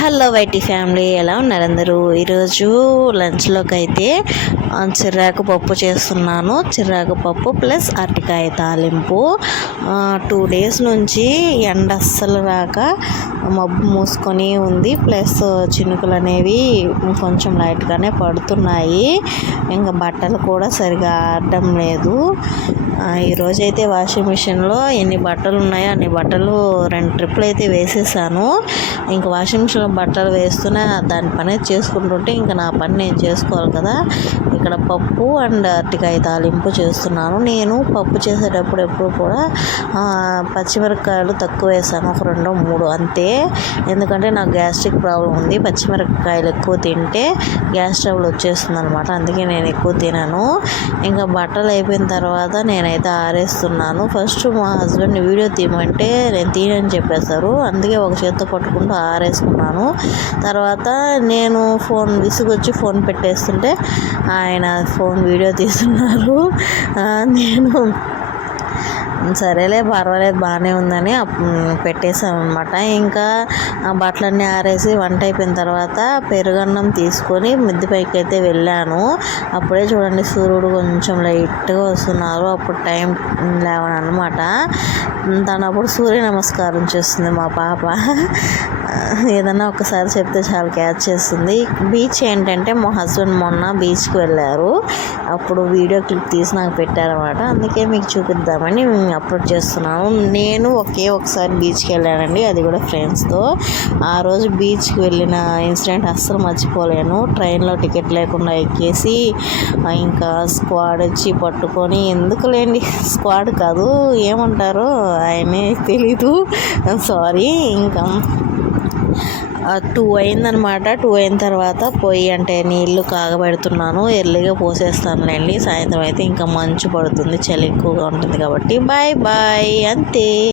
Hello YT family ఎలా ఉన్నారు అందరూ? ఈరోజు లంచ్లోకి అయితే చిర్రాకు పప్పు చేస్తున్నాను. చిర్రాకు పప్పు ప్లస్ అరటికాయ తాలింపు. టూ డేస్ నుంచి ఎండ అస్సలు రాక మబ్బు మూసుకొని ఉంది. ప్లస్ చినుకులు అనేవి కొంచెం లైట్గానే పడుతున్నాయి. ఇంకా బట్టలు కూడా సరిగా ఆడడం లేదు. ఈరోజు అయితే వాషింగ్ మిషన్లో ఎన్ని బట్టలు ఉన్నాయో అన్ని బట్టలు రెండు ట్రిప్పులు అయితే వేసేసాను. ఇంకా వాషింగ్ మిషన్లో బట్టలు వేస్తూనే దాని పని చేసుకుంటుంటే ఇంకా నా పని నేను చేసుకోవాలి కదా. ఇక్కడ పప్పు అండ్ అరటికాయ తాలింపు చేస్తున్నాను. నేను పప్పు చేసేటప్పుడు ఎప్పుడు కూడా పచ్చిమిరపకాయలు తక్కువ వేసాను. ఒక రెండు మూడు అంతే. ఎందుకంటే నాకు గ్యాస్ట్రిక్ ప్రాబ్లం ఉంది. పచ్చిమిరపకాయలు ఎక్కువ తింటే గ్యాస్ ట్రబుల్ వచ్చేస్తుంది అనమాట అందుకే నేను ఎక్కువ తినను. ఇంకా బట్టలు అయిపోయిన తర్వాత నేనైతే ఆరేస్తున్నాను. ఫస్ట్ మా హస్బెండ్ వీడియో తీయమంటే నేను తీయని చెప్పేశారు. అందుకే ఒక చేత్తో పట్టుకుంటూ ఆరేసుకున్నాను. తర్వాత నేను ఫోన్ విసుగొచ్చి ఫోన్ పెట్టేస్తుంటే ఆయన ఆయన ఫోన్ వీడియో తీస్తున్నారు. ఆ, నేను సరేలే పర్వాలేదు బాగానే ఉందని పెట్టేసామన్నమాట అనమాట ఇంకా ఆ బట్టలన్నీ ఆరేసి వంట అయిపోయిన తర్వాత పెరుగన్నం తీసుకొని మిద్ది పైకి అయితే వెళ్ళాను. అప్పుడే చూడండి సూర్యుడు కొంచెం లైట్గా వస్తున్నారు. అప్పుడు టైం లేవను అనమాట తను అప్పుడు సూర్య నమస్కారం చేస్తుంది మా పాప. ఏదన్నా ఒకసారి చెప్తే చాలా క్యాచ్ చేస్తుంది. బీచ్ ఏంటంటే మా హస్బెండ్ మొన్న బీచ్కి వెళ్ళారు. అప్పుడు వీడియో క్లిప్ తీసి నాకు పెట్టారనమాట అందుకే మీకు చూపిద్దామని అప్లోడ్ చేస్తున్నాను. నేను ఒకే ఒకసారి బీచ్కి వెళ్ళానండి. అది కూడా ఫ్రెండ్స్తో ఆ రోజు బీచ్కి వెళ్ళిన ఇన్సిడెంట్ అస్సలు మర్చిపోలేను. ట్రైన్లో టికెట్ లేకుండా ఎక్కేసి ఇంకా స్క్వాడ్ వచ్చి పట్టుకొని ఎందుకు లేండి స్క్వాడ్ కాదు ఏమంటారు ఆయనే తెలీదు. సారీ ఇంకా టూ అయిందనమాట. టూ అయిన తర్వాత పొయ్యి అంటే నీళ్ళు కాగబెడుతున్నాను. ఎర్లీగా పోసేస్తానులేండి. సాయంత్రం అయితే ఇంకా మంచు పడుతుంది. చలి ఎక్కువగా ఉంటుంది కాబట్టి. బాయ్ బాయ్ అంతే.